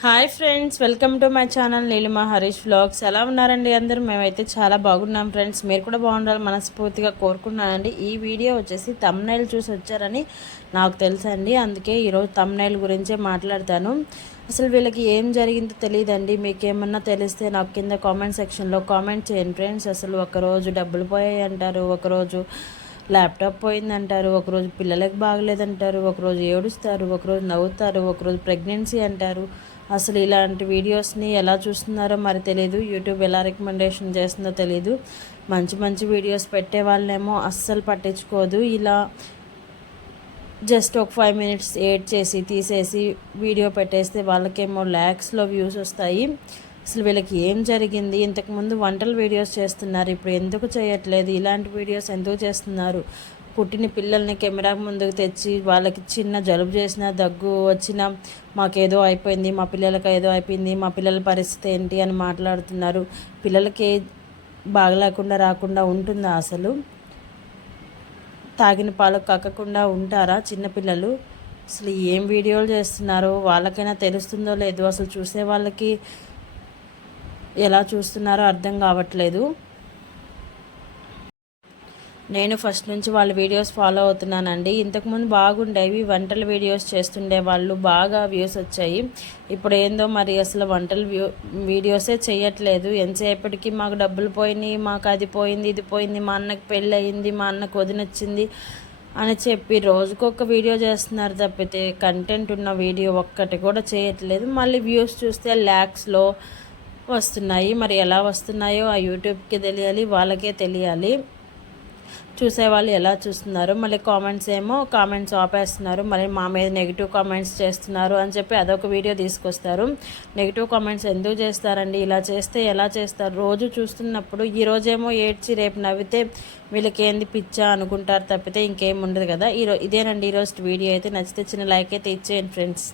Hi friends, welcome to my channel Neelima Harish vlogs. ఎలా ఉన్నారండి అందరూ? మేమైతే చాలా బాగున్నాం ఫ్రెండ్స్. మీరు కూడా బాగుండాలి మనస్ఫూర్తిగా కోరుకున్నానండి. ఈ వీడియో వచ్చేసి తమ్నైల్ చూసి వచ్చారని నాకు తెలుసండి, అందుకే ఈరోజు తమ్నైల్ గురించే మాట్లాడతాను. అసలు వీళ్ళకి ఏం జరిగిందో తెలియదండి. మీకేమన్నా తెలిస్తే నాకు కింద కామెంట్ సెక్షన్లో కామెంట్ చేయండి ఫ్రెండ్స్. అసలు ఒకరోజు డబ్బులు పోయాయి అంటారు, ఒకరోజు ల్యాప్టాప్ పోయిందంటారు, ఒకరోజు పిల్లలకి బాగలేదంటారు, ఒకరోజు ఏడుస్తారు, ఒకరోజు నవ్వుతారు, ఒకరోజు ప్రెగ్నెన్సీ అంటారు. అసలు ఇలాంటి వీడియోస్ని ఎలా చూస్తున్నారో మరి తెలియదు. యూట్యూబ్ ఎలా రికమెండేషన్ చేస్తుందో తెలియదు. మంచి మంచి వీడియోస్ పెట్టే వాళ్ళేమో అస్సలు పట్టించుకోదు. ఇలా జస్ట్ ఒక 5 మినిట్స్ ఎడిట్ చేసి తీసేసి వీడియో పెట్టేస్తే వాళ్ళకేమో ల్యాక్స్లో వ్యూస్ వస్తాయి. అసలు వీళ్ళకి ఏం జరిగింది? ఇంతకుముందు వంటల వీడియోస్ చేస్తున్నారు, ఇప్పుడు ఎందుకు చేయట్లేదు? ఇలాంటి వీడియోస్ ఎందుకు చేస్తున్నారు? పుట్టిన పిల్లల్ని కెమెరా ముందుకు తెచ్చి వాళ్ళకి చిన్న జలుబు చేసినా, దగ్గు వచ్చినా మాకేదో అయిపోయింది, మా పిల్లలకి ఏదో అయిపోయింది, మా పిల్లల పరిస్థితి ఏంటి అని మాట్లాడుతున్నారు. పిల్లలకి బాగలేకుండా రాకుండా ఉంటుందా? అసలు తాగిన పాలు కక్కకుండా ఉంటారా చిన్నపిల్లలు? అసలు ఏం వీడియోలు చేస్తున్నారో వాళ్ళకైనా తెలుస్తుందో లేదో. అసలు చూసే వాళ్ళకి ఎలా చూస్తున్నారో అర్థం కావట్లేదు. నేను ఫస్ట్ నుంచి వాళ్ళ వీడియోస్ ఫాలో అవుతున్నానండి. ఇంతకుముందు బాగుండేవి, వంటల వీడియోస్ చేస్తుండే వాళ్ళు, బాగా వ్యూస్ వచ్చాయి. ఇప్పుడు ఏందో మరి అసలు వంటల వీడియోసే చేయట్లేదు. ఎంతసేపటికి మాకు డబ్బులు పోయినాయి, మాకు అది పోయింది, ఇది పోయింది, మా అన్నకి పెళ్ళి అయింది, మా అన్నకు వదినొచ్చింది అని చెప్పి రోజుకొక వీడియో చేస్తున్నారు తప్పితే కంటెంట్ ఉన్న వీడియో ఒక్కటి కూడా చేయట్లేదు. మళ్ళీ వ్యూస్ చూస్తే ల్యాక్స్లో వస్తున్నాయి. మరి ఎలా వస్తున్నాయో ఆ యూట్యూబ్కి తెలియాలి, వాళ్ళకే తెలియాలి. చూసేవాళ్ళు ఎలా చూస్తున్నారు? మళ్ళీ కామెంట్స్ ఆపేస్తున్నారు. మరి మా మీద నెగిటివ్ కామెంట్స్ చేస్తున్నారు అని చెప్పి అదొక వీడియో తీసుకొస్తారు. నెగిటివ్ కామెంట్స్ ఎందుకు చేస్తారండి? ఇలా చేస్తే ఎలా చేస్తారు? రోజు చూస్తున్నప్పుడు ఈరోజేమో ఏడ్చి రేపు నవ్వితే వీళ్ళకి ఏంది పిచ్చా అనుకుంటారు తప్పితే ఇంకేం ఉండదు కదా. ఇదేనండి ఈరోజు వీడియో. అయితే నచ్చితే చిన్న లైక్ అయితే ఇచ్చేయండి ఫ్రెండ్స్.